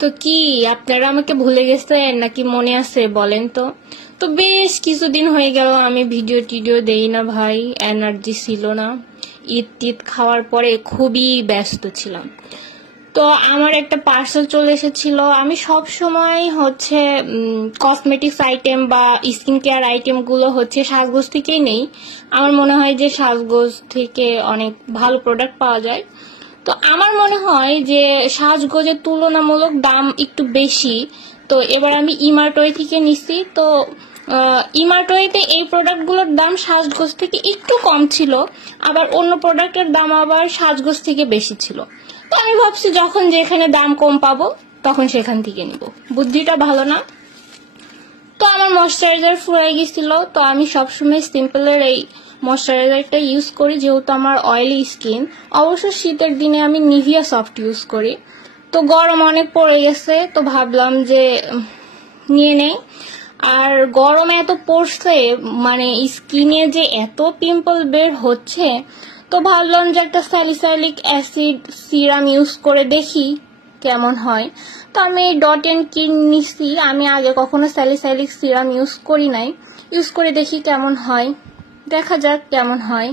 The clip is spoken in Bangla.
তো কি আপনারা আমাকে ভুলে গেছেন নাকি মনে আছে বলেন তো? তো বেশ কিছুদিন হয়ে গেল আমি ভিডিও টিডিও দেই না ভাই, এনার্জি ছিল না। ঈদ টিদ খাওয়ার পরে খুবই ব্যস্ত ছিলাম। তো আমার একটা পার্সেল চলে এসেছিল। আমি সব সময় হচ্ছে কসমেটিক্স আইটেম বা স্কিন কেয়ার আইটেম গুলো হচ্ছে সাজগোজ থেকেই নেই। আমার মনে হয় যে সাজগোজ থেকে অনেক ভালো প্রোডাক্ট পাওয়া যায়। তো আমার মনে হয় যে সাজগোজের তুলনামূলক দাম একটু বেশি। তো এবার আমি ইমার্টওয়ে থেকে নিছি। তো ইমার্টওয়েতে এই প্রোডাক্টগুলোর দাম সাজগোজ থেকে একটু কম ছিল, আবার অন্য প্রোডাক্টের দাম আবার সাজগোজ থেকে বেশি ছিল। তো আমি ভাবছি যখন যেখানে দাম কম পাবো তখন সেখান থেকে নিব। বুদ্ধিটা ভালো না? তো আমার ময়শ্চারাইজার ফুরাই গেছিল। তো আমি সবসময় সিম্পলের এই ময়শ্চারাইজারটা ইউজ করি, যেহেতু আমার অয়েলি স্কিন। অবশ্য শীতের দিনে আমি নিভিয়া সফট ইউজ করি। তো গরম অনেক পড়ে গেছে, তো ভাবলাম যে নিয়ে নেই। আর গরম এত পড়ছে, মানে স্কিনে যে এত পিম্পল বের হচ্ছে, তো ভাবলাম যে একটা স্যালিসাইলিক অ্যাসিড সিরাম ইউজ করে দেখি কেমন হয়। তো আমি ডট-ইন নিচ্ছি। আমি আগে কখনো স্যালিসাইলিক সিরাম ইউজ করি নাই, ইউজ করে দেখি কেমন হয়। দেখা যাক কেমন হয়।